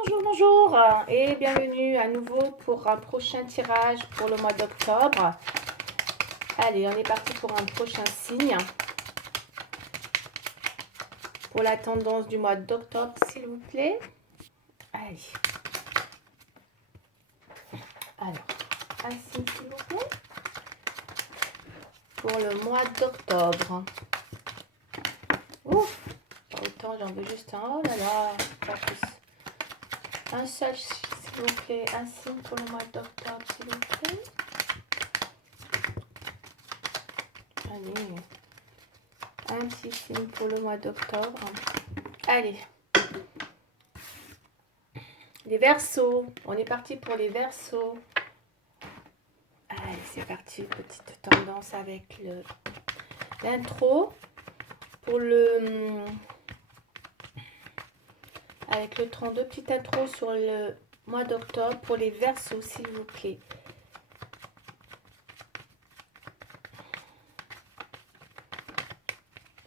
bonjour, bonjour et bienvenue à nouveau pour un prochain tirage pour le mois d'octobre. Allez, on est parti pour un prochain signe. Pour la tendance du mois d'octobre, s'il vous plaît. Allez. Alors, un signe, s'il vous plaît. Pour le mois d'octobre. Ouf, pas autant, j'en veux juste un. Oh là là, pas plus. Un seul, s'il vous plaît. Un signe pour le mois d'octobre, s'il vous plaît. Allez. Un petit signe pour le mois d'octobre. Allez. Les Verseaux. On est parti pour les Verseaux. Allez, c'est parti. Petite tendance avec l'intro. Pour le... Avec le 32, petite intro sur le mois d'octobre pour les Verseaux, s'il vous plaît.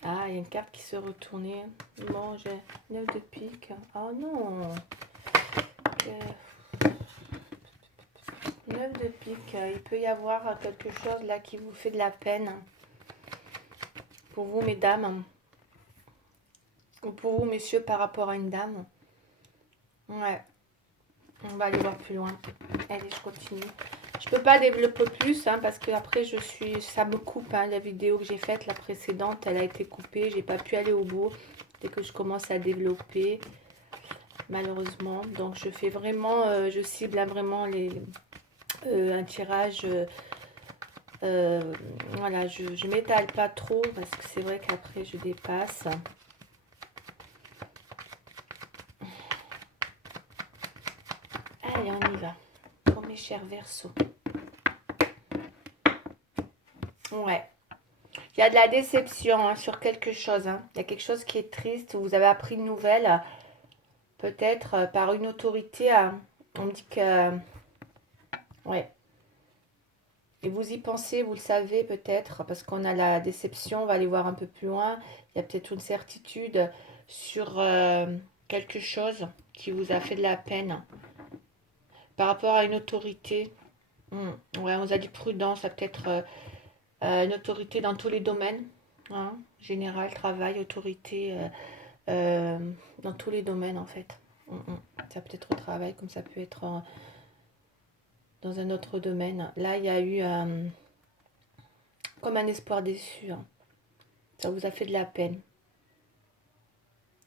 Ah, il y a une carte qui se retournait. Bon, j'ai 9 de pique. Oh non. 9 de pique. Il peut y avoir quelque chose là qui vous fait de la peine. Pour vous, mesdames. Ou pour vous, messieurs, par rapport à une dame. Ouais. On va aller voir plus loin. Allez, je continue. Je peux pas développer plus parce que après ça me coupe. La vidéo que j'ai faite, la précédente, elle a été coupée. J'ai pas pu aller au bout dès que je commence à développer, malheureusement. Donc je fais vraiment, je cible vraiment un tirage. Voilà, je m'étale pas trop parce que c'est vrai qu'après je dépasse. Allez, on y va. Pour mes chers Verseaux. Ouais. Il y a de la déception sur quelque chose. Il y a quelque chose qui est triste. Vous avez appris une nouvelle, peut-être par une autorité. On me dit que... ouais. Et vous y pensez, vous le savez peut-être, parce qu'on a la déception. On va aller voir un peu plus loin. Il y a peut-être une certitude sur quelque chose qui vous a fait de la peine. Par rapport à une autorité. Ouais, on vous a dit prudence. Ça peut être une autorité dans tous les domaines. Général, travail, autorité... dans tous les domaines en fait. Ça peut être au travail comme ça peut être dans un autre domaine. Là, il y a eu comme un espoir déçu. Ça vous a fait de la peine.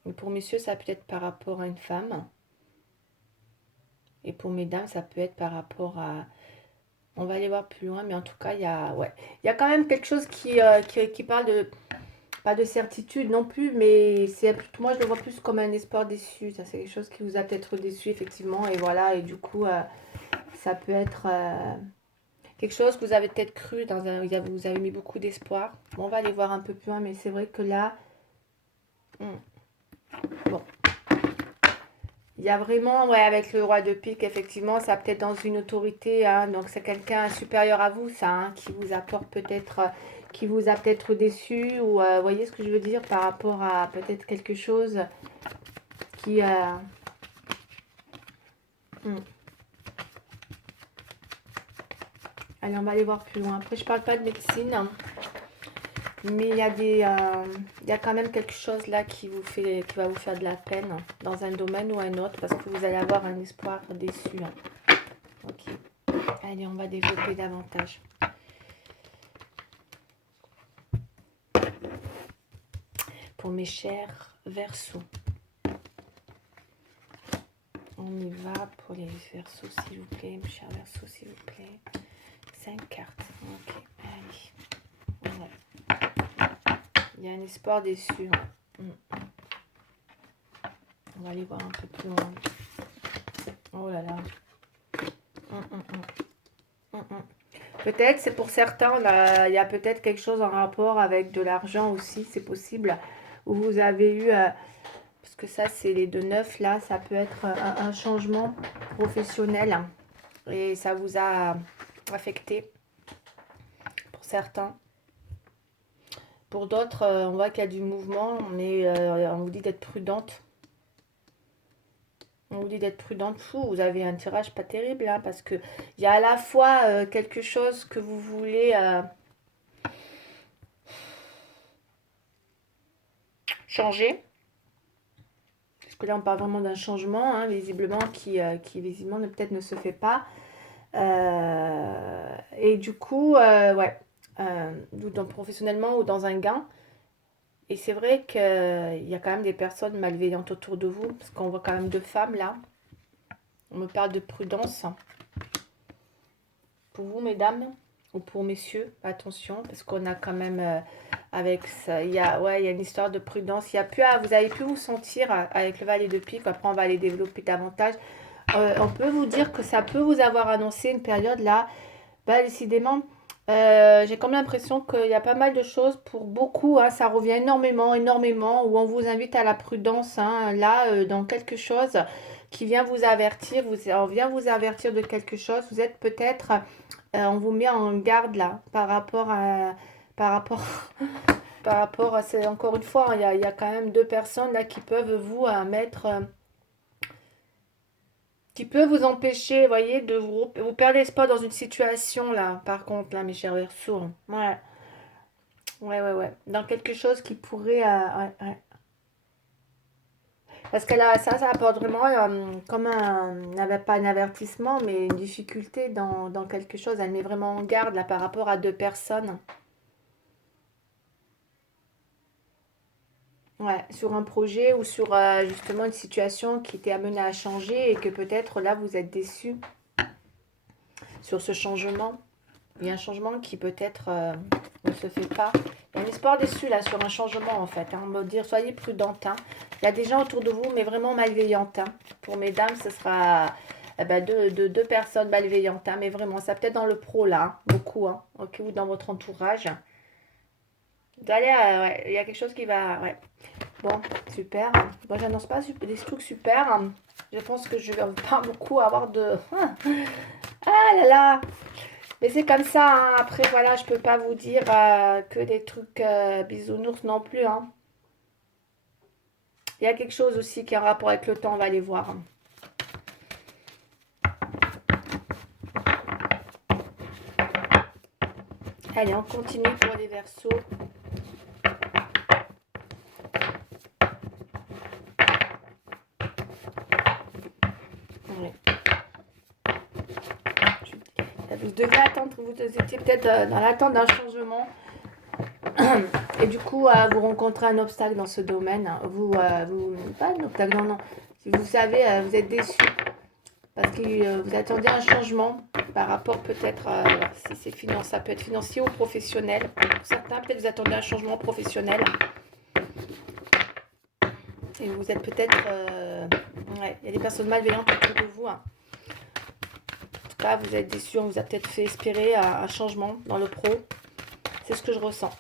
Et pour messieurs, ça peut être par rapport à une femme. Et pour mesdames, ça peut être par rapport à... On va aller voir plus loin, mais en tout cas, il y a quand même quelque chose qui parle de... Pas de certitude non plus, mais moi je le vois plus comme un espoir déçu. Ça, c'est quelque chose qui vous a peut-être déçu, effectivement. Et voilà, et du coup, ça peut être quelque chose que vous avez peut-être cru, vous avez mis beaucoup d'espoir. Bon, on va aller voir un peu plus loin, mais c'est vrai que là, bon, il y a vraiment, ouais, avec le roi de pique, effectivement, ça peut être dans une autorité, donc c'est quelqu'un supérieur à vous, ça, qui vous apporte peut-être, qui vous a peut-être déçu, ou vous voyez ce que je veux dire par rapport à peut-être quelque chose qui... Allez, on va aller voir plus loin. Après, je parle pas de médecine, mais il y a quand même quelque chose là qui va vous faire de la peine dans un domaine ou un autre parce que vous allez avoir un espoir déçu. Ok. Allez, on va développer davantage. Pour mes chers Verseaux. On y va pour les Verseaux, s'il vous plaît. Mes chers Verseaux, s'il vous plaît. 5 cartes. Ok, allez. Ouais. Il y a un espoir déçu. On va aller voir un peu plus loin. Oh là là. Peut-être, c'est pour certains, il y a peut-être quelque chose en rapport avec de l'argent aussi, c'est possible. Où vous avez eu, parce que ça c'est les 2 9 là, ça peut être un changement professionnel. Et ça vous a affecté pour certains. Pour d'autres, on voit qu'il y a du mouvement, mais on vous dit d'être prudente. On vous dit d'être prudent. Fou, vous avez un tirage pas terrible, hein, parce que il y a à la fois quelque chose que vous voulez changer. Parce que là, on parle vraiment d'un changement, hein, visiblement, qui visiblement peut-être ne se fait pas. Et du coup, ouais, donc professionnellement ou dans un gain. Et c'est vrai qu'il y a quand même des personnes malveillantes autour de vous, parce qu'on voit quand même deux femmes là. On me parle de prudence. Pour vous, mesdames, ou pour messieurs, attention, parce qu'on a quand même, avec ça, ouais, il y a une histoire de prudence. Il y a plus vous avez pu vous sentir avec le valet de pique, après on va les développer davantage. On peut vous dire que ça peut vous avoir annoncé une période là, bah, décidément, j'ai comme l'impression qu'il y a pas mal de choses pour beaucoup, hein, ça revient énormément, énormément, où on vous invite à la prudence, hein, là, dans quelque chose qui vient vous avertir, on vient vous avertir de quelque chose, vous êtes peut-être, on vous met en garde là, par rapport, par rapport à, c'est encore une fois, hein, il y a quand même deux personnes là qui peuvent vous mettre, qui peut vous empêcher, voyez, de vous perdre l'espoir dans une situation là, par contre, là, mes chers Verseaux. Ouais, ouais, ouais, ouais. Dans quelque chose qui pourrait. Ouais, ouais. Parce que là, ça apporte vraiment comme n'avait pas un avertissement, mais une difficulté dans quelque chose. Elle met vraiment en garde là par rapport à deux personnes. Ouais, sur un projet ou sur justement une situation qui était amenée à changer et que peut-être là vous êtes déçu sur ce changement. Il y a un changement qui peut-être ne se fait pas. Il y a un espoir déçu là sur un changement en fait. Hein. On va dire soyez prudente. Hein. Il y a des gens autour de vous mais vraiment malveillantes. Hein. Pour mesdames, ce sera ben, deux personnes malveillantes. Hein. Mais vraiment, ça peut-être dans le pro là. Hein. Beaucoup. Hein. Ok, ou dans votre entourage. Vous allez, ouais, il y a quelque chose qui va... Ouais. Bon, super. Moi, j'annonce pas des trucs super. Je pense que je vais pas beaucoup avoir de... Ah là là. Mais c'est comme ça, hein. Après, voilà, je peux pas vous dire que des trucs bisounours non plus, hein. Il y a quelque chose aussi qui a un rapport avec le temps, on va aller voir. Allez, on continue pour les Verseaux. Ouais. Vous devez attendre, vous étiez peut-être dans l'attente d'un changement. Et du coup, vous rencontrez un obstacle dans ce domaine. Pas un obstacle, non, non. Si vous savez, vous êtes déçu parce que vous attendez un changement par rapport peut-être, si c'est financier, ça peut être financier ou professionnel. Pour certains, peut-être vous attendez un changement professionnel. Et vous êtes peut-être, ouais, il y a des personnes malveillantes autour de vous. Hein. En tout cas, vous êtes déçu, on vous a peut-être fait espérer un changement dans le pro. C'est ce que je ressens.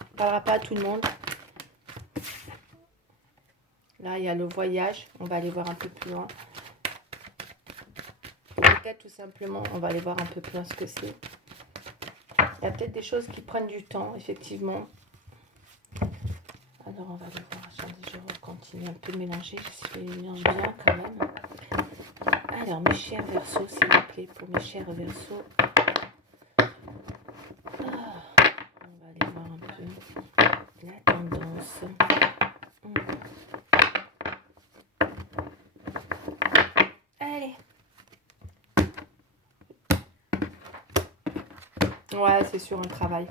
On ne parlera pas à tout le monde. Là, il y a le voyage. On va aller voir un peu plus loin. Peut-être tout simplement, on va aller voir un peu plus loin ce que c'est. Il y a peut-être des choses qui prennent du temps, effectivement. Alors, on va aller voir. Attendez, je continue un peu de mélanger. Je mélange bien quand même. Alors, mes chers Verseaux, s'il vous plaît, pour mes chers Verseaux. On va aller voir un peu la tendance. Allez. Ouais, c'est sur un travail.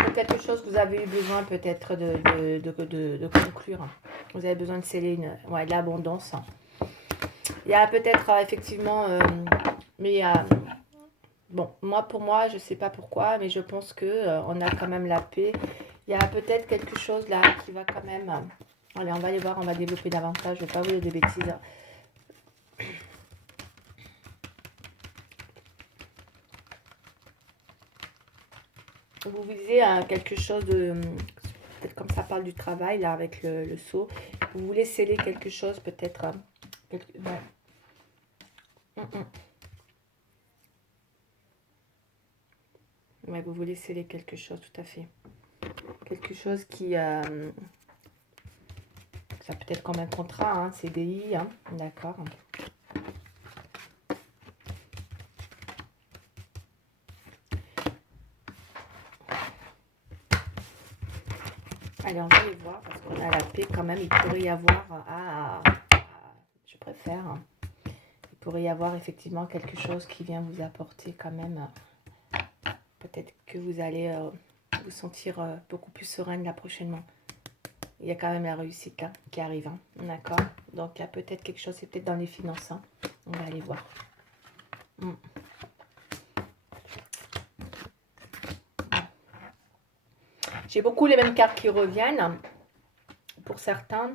Sur quelque chose que vous avez eu besoin peut-être de conclure. Vous avez besoin de sceller de l'abondance. Il y a peut-être effectivement... mais bon, pour moi, je ne sais pas pourquoi, mais je pense que on a quand même la paix. Il y a peut-être quelque chose là qui va quand même... allez, on va aller voir, on va développer davantage. Je ne vais pas vous dire des bêtises. Vous visez quelque chose de... Peut-être comme ça parle du travail, là, avec le seau. Vous voulez sceller quelque chose, peut-être... ouais. Ouais, vous voulez sceller quelque chose, tout à fait. Quelque chose qui... Ça peut être comme un contrat, hein, CDI, hein, d'accord. Allez, on va les voir, parce qu'on a la paix quand même. Il pourrait y avoir... je préfère. Hein. Il pourrait y avoir effectivement quelque chose qui vient vous apporter quand même. Peut-être que vous allez vous sentir beaucoup plus sereine là prochainement. Il y a quand même la réussite là, qui arrive. Hein. D'accord. Donc, il y a peut-être quelque chose, c'est peut-être dans les finances. Hein. On va aller voir. J'ai beaucoup les mêmes cartes qui reviennent. Pour certains,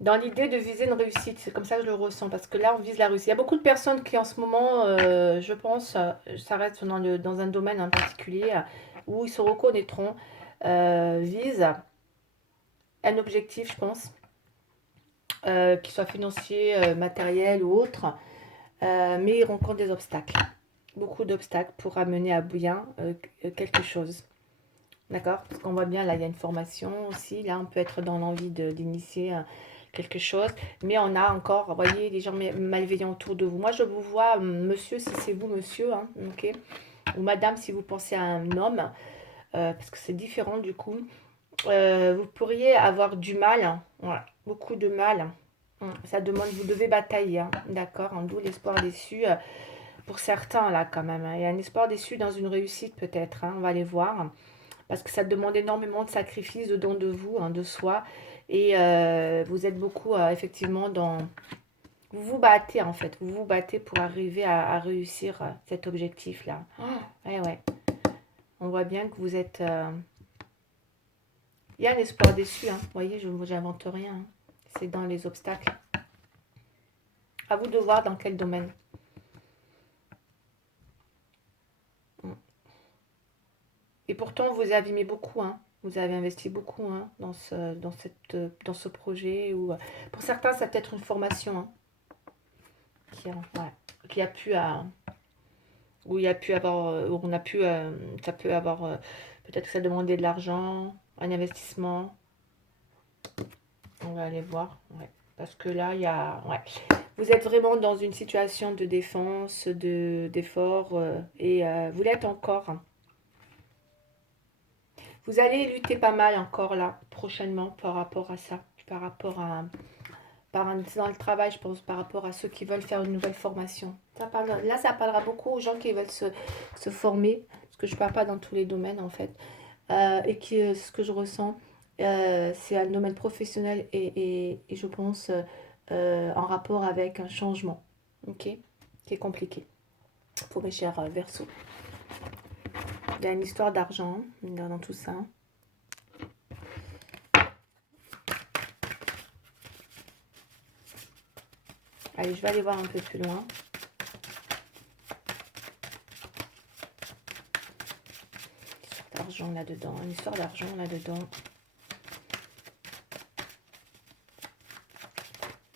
dans l'idée de viser une réussite. C'est comme ça que je le ressens. Parce que là, on vise la réussite. Il y a beaucoup de personnes qui, en ce moment, je pense, ça reste dans un domaine en particulier, où ils se reconnaîtront, visent un objectif, je pense, qu'il soit financier, matériel ou autre, mais ils rencontrent des obstacles. Beaucoup d'obstacles pour amener à bien quelque chose. D'accord? Parce qu'on voit bien, là, il y a une formation aussi. Là, on peut être dans l'envie d'initier quelque chose. Mais on a encore, vous voyez, des gens malveillants autour de vous. Moi, je vous vois, monsieur, si c'est vous, monsieur, hein, ok? Ou madame, si vous pensez à un homme, parce que c'est différent du coup. Vous pourriez avoir du mal, hein, voilà, beaucoup de mal. Ça demande, vous devez batailler, hein, d'accord? D'où l'espoir déçu. Pour certains, là, quand même. Hein. Il y a un espoir déçu dans une réussite, peut-être. Hein, on va aller voir. Parce que ça demande énormément de sacrifices, de dons de vous, hein, de soi. Et vous êtes beaucoup, effectivement, dans... Vous vous battez, en fait. Vous vous battez pour arriver à réussir cet objectif-là. Ouais, ouais. On voit bien que vous êtes... Il y a un espoir déçu, hein. Vous voyez, je n'invente rien. Hein. C'est dans les obstacles. À vous de voir dans quel domaine. Et pourtant, vous avez mis beaucoup, hein. Vous avez investi beaucoup hein, dans ce projet. Ou, pour certains, ça peut être une formation hein, qui a pu... où il y a pu avoir... Où on a pu... ça peut avoir... peut-être que ça demandait de l'argent, un investissement. On va aller voir. Ouais. Parce que là, il y a... Ouais. Vous êtes vraiment dans une situation de défense, d'effort. Et vous l'êtes encore. Hein. Vous allez lutter pas mal encore là, prochainement, par rapport à ça. Par rapport à... dans le travail, je pense, par rapport à ceux qui veulent faire une nouvelle formation. Là, ça parlera beaucoup aux gens qui veulent se former. Parce que je ne parle pas dans tous les domaines, en fait. Et qui, ce que je ressens, c'est un domaine professionnel et je pense en rapport avec un changement. Ok? Qui est compliqué pour mes chers Verseaux. Il y a une histoire d'argent dans tout ça. Allez, je vais aller voir un peu plus loin. Une histoire d'argent là-dedans. Une histoire d'argent là-dedans.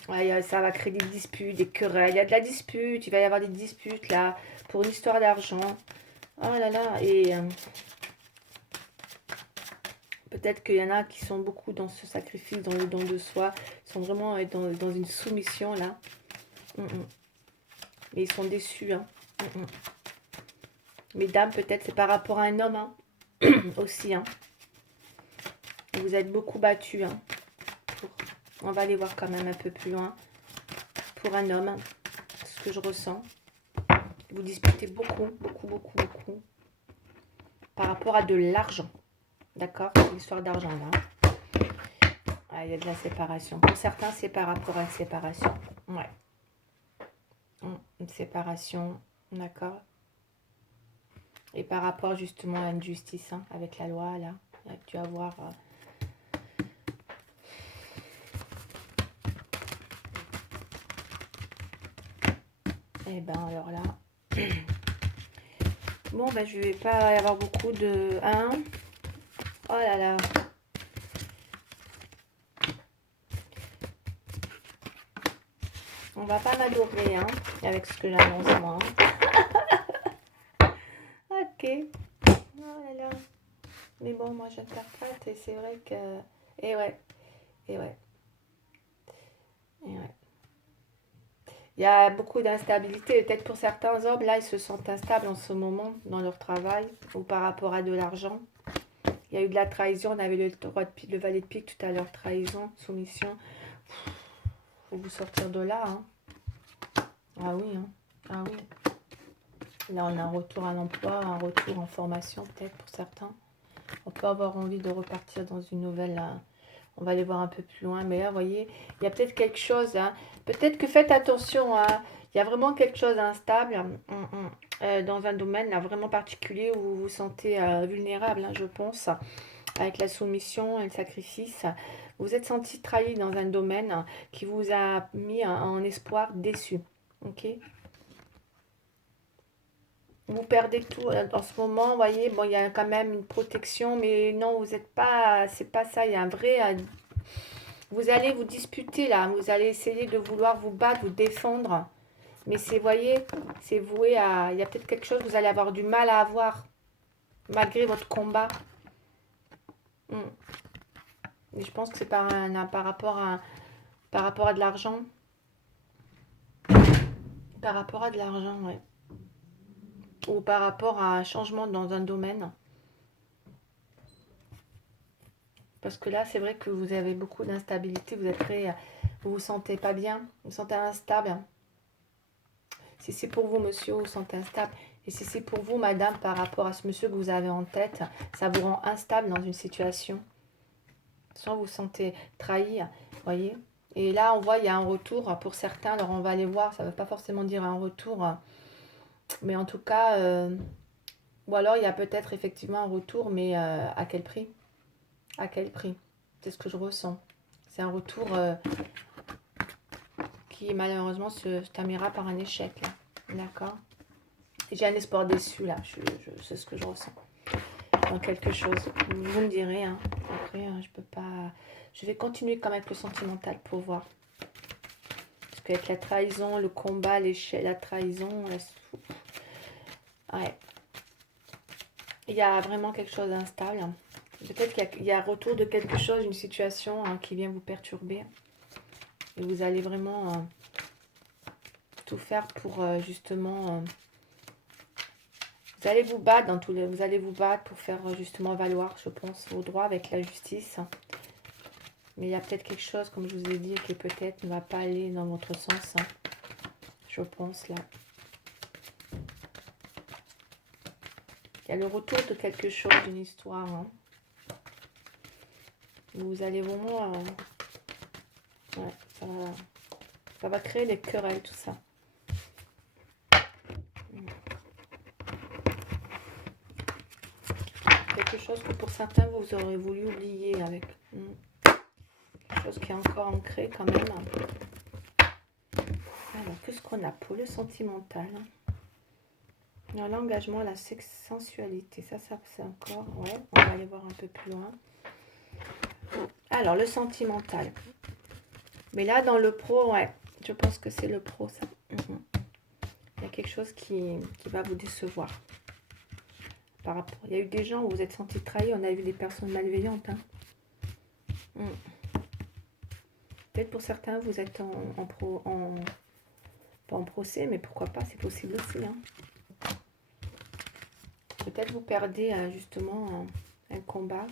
Ouais, ça va créer des disputes, des querelles. Il y a de la dispute. Il va y avoir des disputes là pour une histoire d'argent. Oh là là. Et peut-être qu'il y en a qui sont beaucoup dans ce sacrifice, dans le don de soi. Ils sont vraiment dans une soumission là. Mais ils sont déçus. Hein. Mesdames, peut-être c'est par rapport à un homme hein. aussi. Hein. Vous êtes beaucoup battus. Hein, on va aller voir quand même un peu plus loin. Pour un homme, ce que je ressens. Vous disputez beaucoup, beaucoup, beaucoup, beaucoup. Par rapport à de l'argent. D'accord? C'est l'histoire d'argent là. Ah, il y a de la séparation. Pour certains, c'est par rapport à une séparation. Ouais. Une séparation. D'accord? Et par rapport justement à une justice hein, avec la loi là. Il y a dû avoir... Eh ben alors là... Bon, ben je vais pas y avoir beaucoup de... Hein? Oh là là. On va pas m'adorer, hein, avec ce que j'annonce moi. Ok. Oh là là. Mais bon, moi j'interprète et c'est vrai que... Et ouais, et ouais, et ouais. Il y a beaucoup d'instabilité. Peut-être pour certains hommes, là, ils se sentent instables en ce moment dans leur travail ou par rapport à de l'argent. Il y a eu de la trahison. On avait le valet de pique tout à l'heure. Trahison, soumission. Faut vous sortir de là. Hein. Ah oui. Hein. Ah oui. Là, on a un retour à l'emploi, un retour en formation peut-être pour certains. On peut avoir envie de repartir dans une nouvelle... on va aller voir un peu plus loin. Mais là, vous voyez, il y a peut-être quelque chose. Hein. Peut-être que faites attention. Hein. Il y a vraiment quelque chose d'instable dans un domaine là, vraiment particulier où vous vous sentez vulnérable, hein, je pense, avec la soumission et le sacrifice. Vous vous êtes senti trahi dans un domaine qui vous a mis en espoir déçu. Ok. Vous perdez tout en ce moment, vous voyez, bon, il y a quand même une protection, mais non, vous n'êtes pas, c'est pas ça, il y a un vrai, vous allez vous disputer là, vous allez essayer de vouloir vous battre, vous défendre, mais c'est, voyez, c'est voué à, il y a peut-être quelque chose que vous allez avoir du mal à avoir, malgré votre combat. Et je pense que c'est par rapport à de l'argent, par rapport à de l'argent, ouais, ou par rapport à un changement dans un domaine. Parce que là, c'est vrai que vous avez beaucoup d'instabilité, vous êtes très, vous vous sentez pas bien, vous vous sentez instable. Si c'est pour vous, monsieur, vous vous sentez instable. Et si c'est pour vous, madame, par rapport à ce monsieur que vous avez en tête, ça vous rend instable dans une situation. Soit vous vous sentez trahi, voyez. Et là, on voit, il y a un retour pour certains. Alors, on va aller voir, ça ne veut pas forcément dire un retour. Mais en tout cas, ou alors il y a peut-être effectivement un retour, mais à quel prix? À quel prix? C'est ce que je ressens. C'est un retour qui malheureusement se terminera par un échec. D'accord. J'ai un espoir déçu là, c'est ce que je ressens. Dans quelque chose. Vous me direz, hein. Après, je peux pas. Je vais continuer quand même avec le sentimental pour voir. Parce qu'avec la trahison, le combat, l'échec, la trahison, ouais. Il y a vraiment quelque chose d'instable. Peut-être qu'il y a un retour de quelque chose, une situation qui vient vous perturber. Et vous allez vraiment tout faire pour justement... vous allez vous battre dans tous les... Vous allez vous battre pour faire justement valoir, je pense, vos droits avec la justice. Mais il y a peut-être quelque chose, comme je vous ai dit, qui peut-être ne va pas aller dans votre sens. Je pense là. Il y a le retour de quelque chose, d'une histoire. Hein. Vous allez vraiment... ouais, ça va créer des querelles, tout ça. Quelque chose que pour certains, vous aurez voulu oublier avec. Quelque chose qui est encore ancré quand même. Alors, qu'est-ce qu'on a pour le sentimental? L'engagement, la sensualité. Ça c'est encore... ouais, on va aller voir un peu plus loin. Alors, le sentimental. Mais là, dans le pro, ouais, je pense que c'est le pro, ça. Il y a quelque chose qui va vous décevoir. Par rapport... Il y a eu des gens où vous êtes senti trahi, on a vu des personnes malveillantes. Hein. Peut-être pour certains, vous êtes pas en procès, mais pourquoi pas, c'est possible aussi. Hein. Peut-être vous perdez justement un combat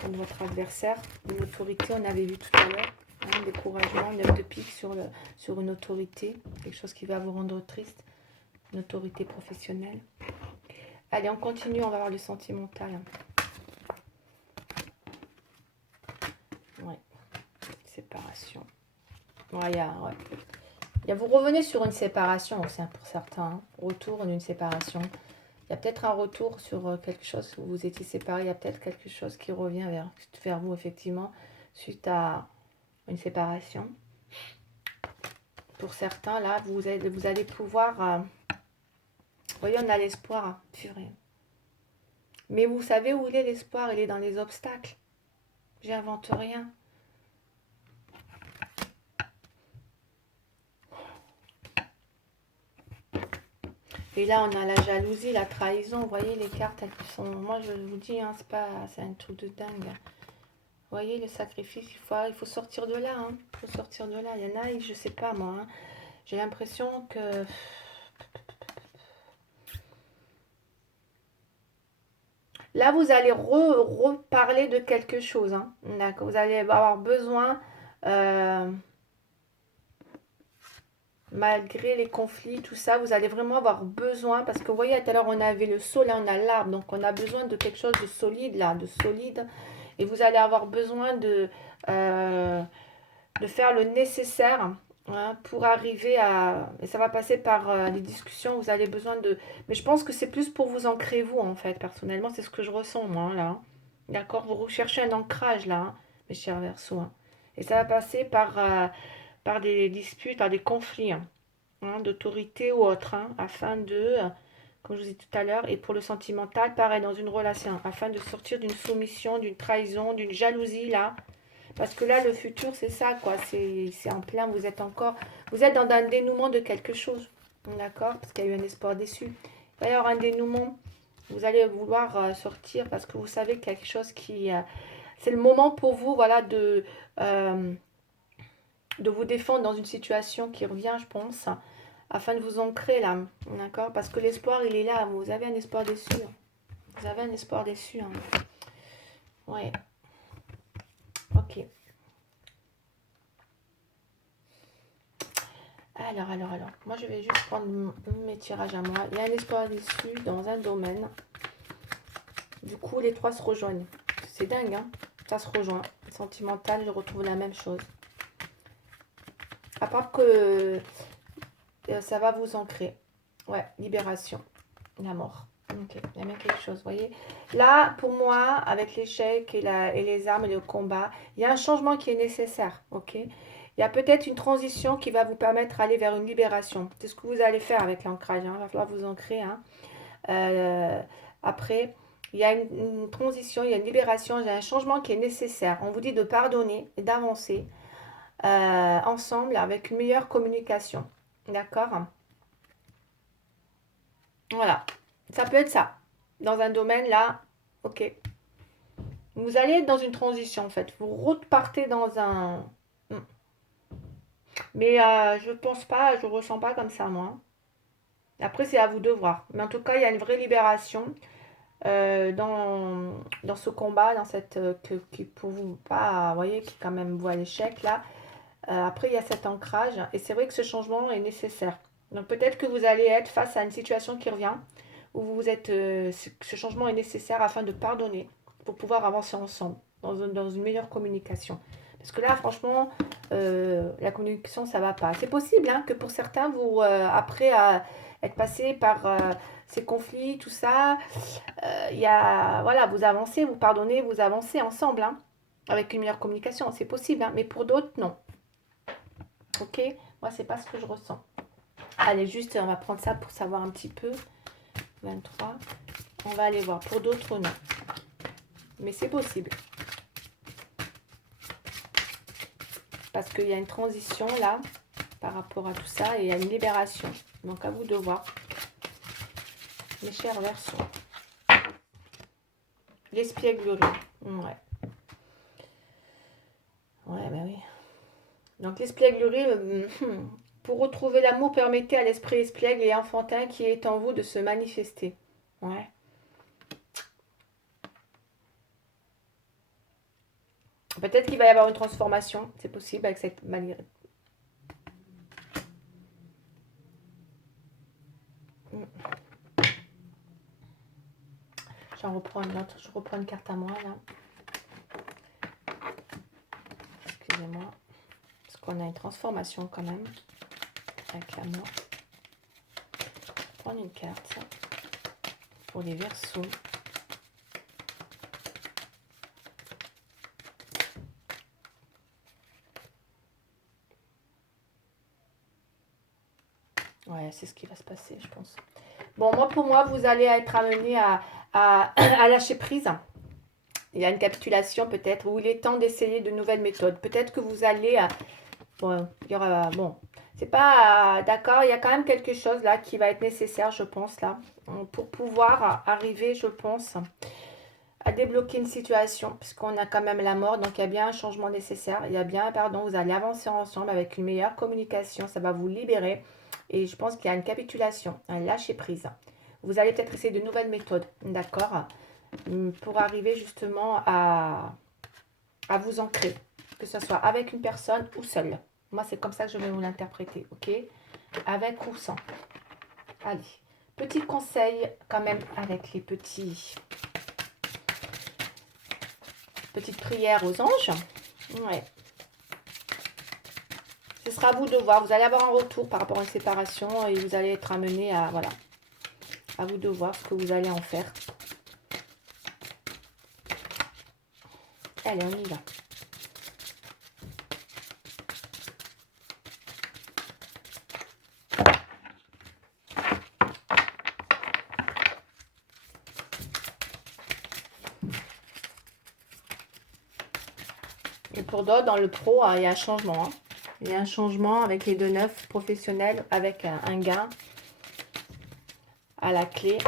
contre votre adversaire, une autorité, on avait vu tout à l'heure, hein, découragement, 9 de pique sur une autorité, quelque chose qui va vous rendre triste, une autorité professionnelle. Allez, on continue, on va voir le sentimental. Ouais, séparation. Ouais, vous revenez sur une séparation aussi, hein, pour certains, hein. Retour d'une séparation. Il y a peut-être un retour sur quelque chose où vous étiez séparés. Il y a peut-être quelque chose qui revient vers vous, effectivement, suite à une séparation. Pour certains, là, vous allez pouvoir... vous voyez, on a l'espoir, purée. Mais vous savez où il est l'espoir? Il est dans les obstacles. J'invente rien. Et là, on a la jalousie, la trahison. Vous voyez, les cartes, elles sont... Moi, je vous dis, hein, c'est pas... C'est un truc de dingue. Vous voyez, le sacrifice, il faut sortir de là. Hein. Il faut sortir de là. Il y en a, je sais pas, moi. Hein. J'ai l'impression que... Là, vous allez reparler de quelque chose. Hein. D'accord. Vous allez avoir besoin... malgré les conflits, tout ça, vous allez vraiment avoir besoin, parce que vous voyez, tout à l'heure, on avait le sol, là, on a l'arbre, donc on a besoin de quelque chose de solide, là, de solide, et vous allez avoir besoin de faire le nécessaire hein, pour arriver à... Et ça va passer par des discussions, vous avez besoin de... Mais je pense que c'est plus pour vous ancrer, vous, en fait, personnellement, c'est ce que je ressens, moi, là. D'accord. Vous recherchez un ancrage, là, hein, mes chers Verseaux. Hein. Et ça va passer par des disputes, par des conflits hein, d'autorité ou autre, hein, afin de, comme je vous ai dit tout à l'heure, et pour le sentimental, pareil, dans une relation, afin de sortir d'une soumission, d'une trahison, d'une jalousie, là. Parce que là, le futur, c'est ça, quoi. C'est en plein, vous êtes encore... Vous êtes dans un dénouement de quelque chose, d'accord. Parce qu'il y a eu un espoir déçu. Il va y avoir un dénouement. Vous allez vouloir sortir parce que vous savez qu'il y a quelque chose qui... c'est le moment pour vous, voilà, de vous défendre dans une situation qui revient, je pense, afin de vous ancrer là, d'accord. Parce que l'espoir, il est là. Vous avez un espoir déçu. Vous avez un espoir déçu. Hein. Ouais. Ok. Alors. Moi, je vais juste prendre mes tirages à moi. Il y a un espoir déçu dans un domaine. Du coup, les trois se rejoignent. C'est dingue, hein. Ça se rejoint. Sentimental, je retrouve la même chose. À part que ça va vous ancrer. Ouais, libération. La mort. Ok, il y a bien quelque chose, vous voyez. Là, pour moi, avec l'échec et les armes et le combat, il y a un changement qui est nécessaire, ok. Il y a peut-être une transition qui va vous permettre d'aller vers une libération. C'est ce que vous allez faire avec l'ancrage, hein. Il va falloir vous ancrer. Hein. Après, il y a une transition, il y a une libération, il y a un changement qui est nécessaire. On vous dit de pardonner et d'avancer ensemble avec une meilleure communication. D'accord. Voilà. Ça peut être ça. Dans un domaine là, ok. Vous allez être dans une transition en fait. Vous repartez dans un... Mais je pense pas, je ressens pas comme ça moi. Après c'est à vous de voir. Mais en tout cas, il y a une vraie libération dans ce combat, dans cette... qui pour vous pas, vous voyez, qui quand même voit l'échec là. Après, il y a cet ancrage. Et c'est vrai que ce changement est nécessaire. Donc peut-être que vous allez être face à une situation qui revient, où vous êtes, ce changement est nécessaire afin de pardonner, pour pouvoir avancer ensemble, dans une meilleure communication. Parce que là, franchement, la communication, ça va pas. C'est possible hein, que pour certains, vous, après être passé par ces conflits, tout ça, voilà, vous avancez, vous pardonnez, vous avancez ensemble, hein, avec une meilleure communication. C'est possible, hein, mais pour d'autres, non. Ok, moi c'est pas ce que je ressens. Allez, juste on va prendre ça pour savoir un petit peu. 23. On va aller voir. Pour d'autres, non. Mais c'est possible. Parce qu'il y a une transition là, par rapport à tout ça, et il y a une libération. Donc à vous de voir. Mes chers Verseaux. L'espièglerie. Ouais. Ouais, bah oui. Donc l'espièglerie, pour retrouver l'amour, permettez à l'esprit espiègle et enfantin qui est en vous de se manifester. Ouais. Peut-être qu'il va y avoir une transformation, c'est possible avec cette manière. J'en reprends une autre, je reprends une carte à moi là. Excusez-moi. Parce qu'on a une transformation quand même avec la mort. Je vais prendre une carte pour les Verseaux. Ouais, c'est ce qui va se passer, je pense. Bon, pour moi, vous allez être amené à lâcher prise. Il y a une capitulation peut-être, où il est temps d'essayer de nouvelles méthodes. Peut-être que vous allez... bon, il y aura... Bon, C'est pas d'accord, il y a quand même quelque chose là qui va être nécessaire, je pense, là, pour pouvoir arriver, je pense, à débloquer une situation, puisqu'on a quand même la mort, donc il y a bien un changement nécessaire, il y a bien, pardon, vous allez avancer ensemble avec une meilleure communication, ça va vous libérer, et je pense qu'il y a une capitulation, un lâcher prise. Vous allez peut-être essayer de nouvelles méthodes, d'accord, pour arriver justement à vous ancrer, que ce soit avec une personne ou seule. Moi, c'est comme ça que je vais vous l'interpréter, ok? Avec ou sans. Allez, petit conseil quand même avec les petites prières aux anges. Ouais. Ce sera à vous de voir. Vous allez avoir un retour par rapport à une séparation et vous allez être amené à, voilà, à vous de voir ce que vous allez en faire. Allez, on y va. Et pour d'autres, dans le pro, il y a un changement. Hein. Il y a un changement avec les 2-9 professionnels, avec un gain à la clé.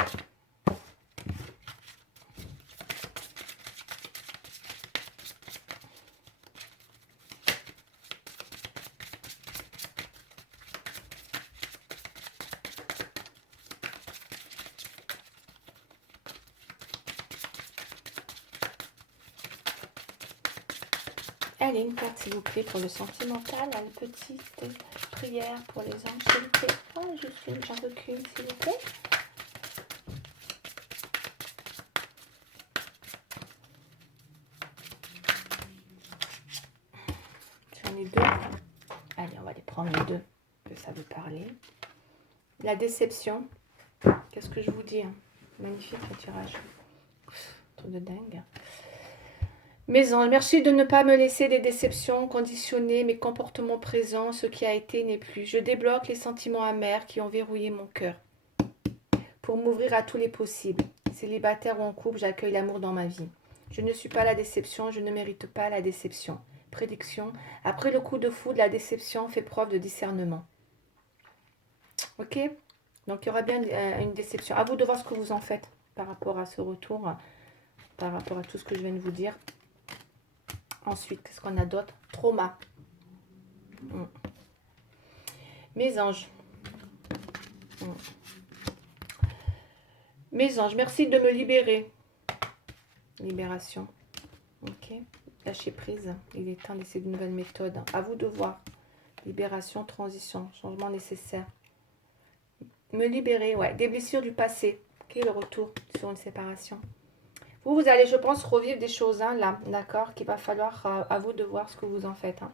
Allez, une carte s'il vous plaît pour le sentimental, une petite prière pour les anges s'il vous plaît. Oh, j'en veux qu'une s'il vous plaît. J'en ai deux. Allez, on va les prendre les deux, que ça veut parler. La déception. Qu'est-ce que je vous dis hein. Magnifique le tirage. Truc de dingue. Mes anges, merci de ne pas me laisser des déceptions conditionner mes comportements présents. Ce qui a été n'est plus. Je débloque les sentiments amers qui ont verrouillé mon cœur pour m'ouvrir à tous les possibles. Célibataire ou en couple, j'accueille l'amour dans ma vie. Je ne suis pas la déception, je ne mérite pas la déception. Prédiction. Après le coup de foudre, la déception fait preuve de discernement. Ok? Donc il y aura bien une déception. À vous de voir ce que vous en faites par rapport à ce retour, par rapport à tout ce que je viens de vous dire. Ensuite, qu'est-ce qu'on a d'autre? Trauma. Mes anges. Mes anges, merci de me libérer. Libération. Ok. Lâcher prise. Il est temps d'essayer de nouvelles méthodes. À vous de voir. Libération, transition, changement nécessaire. Me libérer, ouais. Des blessures du passé. Ok, le retour sur une séparation. Vous allez, je pense, revivre des choses hein, là, d'accord, qu'il va falloir à vous de voir ce que vous en faites. Hein.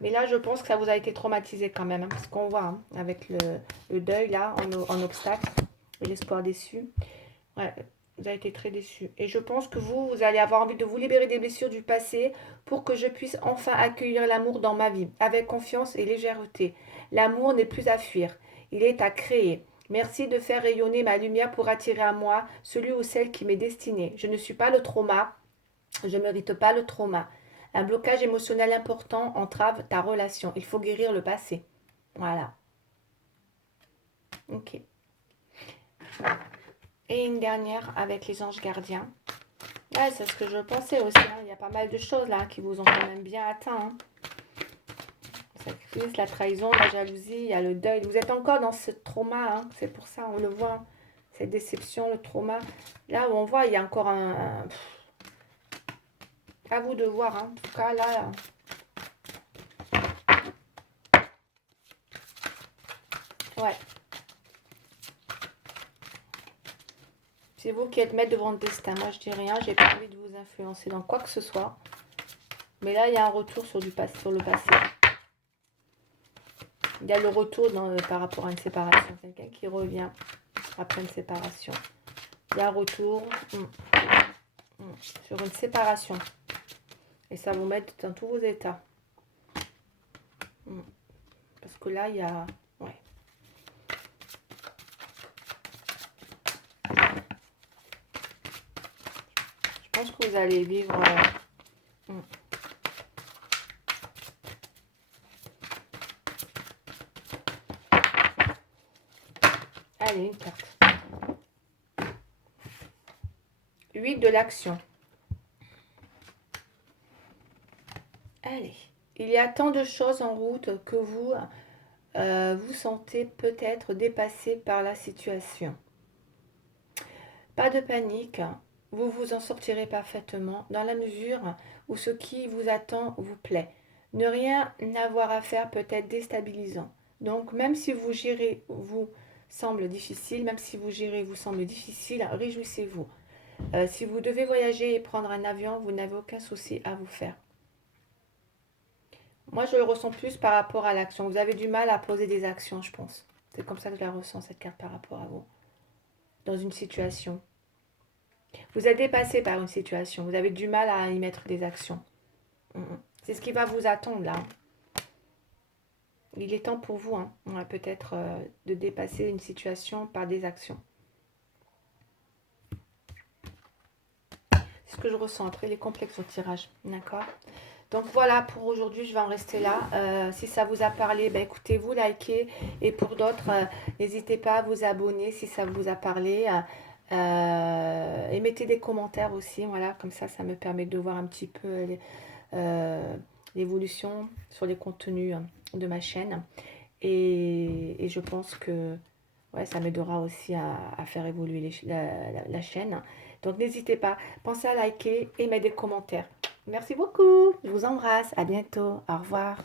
Mais là, je pense que ça vous a été traumatisé quand même, hein, parce qu'on voit hein, avec le deuil là, en obstacle, et l'espoir déçu. Ouais, vous avez été très déçu. Et je pense que vous allez avoir envie de vous libérer des blessures du passé pour que je puisse enfin accueillir l'amour dans ma vie, avec confiance et légèreté. L'amour n'est plus à fuir, il est à créer. Merci de faire rayonner ma lumière pour attirer à moi celui ou celle qui m'est destiné. Je ne suis pas le trauma, je ne mérite pas le trauma. Un blocage émotionnel important entrave ta relation. Il faut guérir le passé. Voilà. Ok. Et une dernière avec les anges gardiens. Ouais, c'est ce que je pensais aussi. Hein. Il y a pas mal de choses là qui vous ont quand même bien atteint. Hein. Le sacrifice, la trahison, la jalousie, il y a le deuil. Vous êtes encore dans ce trauma. Hein. C'est pour ça, on le voit. Cette déception, le trauma. Là où on voit, il y a encore à vous de voir. Hein. En tout cas, là. Ouais. C'est vous qui êtes maître de votre destin. Moi, je dis rien. J'ai pas envie de vous influencer dans quoi que ce soit. Mais là, il y a un retour sur le passé. Il y a le retour par rapport à une séparation. Quelqu'un qui revient après une séparation. Il y a un retour sur une séparation. Et ça vous met dans tous vos états. Parce que là, il y a... Ouais. Je pense que vous allez vivre... Allez, une carte. 8 de l'action. Allez. Il y a tant de choses en route que vous vous sentez peut-être dépassé par la situation. Pas de panique, vous vous en sortirez parfaitement dans la mesure où ce qui vous attend vous plaît. Ne rien avoir à faire peut être déstabilisant. Donc même si vous gérez vous semble difficile, même si vous gérez vous semble difficile, réjouissez-vous. Si vous devez voyager et prendre un avion, vous n'avez aucun souci à vous faire. Moi, je le ressens plus par rapport à l'action. Vous avez du mal à poser des actions, je pense. C'est comme ça que je la ressens, cette carte, par rapport à vous. Dans une situation. Vous êtes dépassé par une situation. Vous avez du mal à y mettre des actions. C'est ce qui va vous attendre, là. Il est temps pour vous, hein, peut-être de dépasser une situation par des actions. C'est ce que je ressens. Après, les complexes au tirage. D'accord ? Donc voilà, pour aujourd'hui, je vais en rester là. Si ça vous a parlé, écoutez, vous likez. Et pour d'autres, n'hésitez pas à vous abonner si ça vous a parlé. Et mettez des commentaires aussi. Voilà, comme ça me permet de voir un petit peu l'évolution sur les contenus de ma chaîne. Et je pense que ouais, ça m'aidera aussi à faire évoluer la chaîne. Donc n'hésitez pas, pensez à liker et mettre des commentaires. Merci beaucoup, je vous embrasse, à bientôt, au revoir.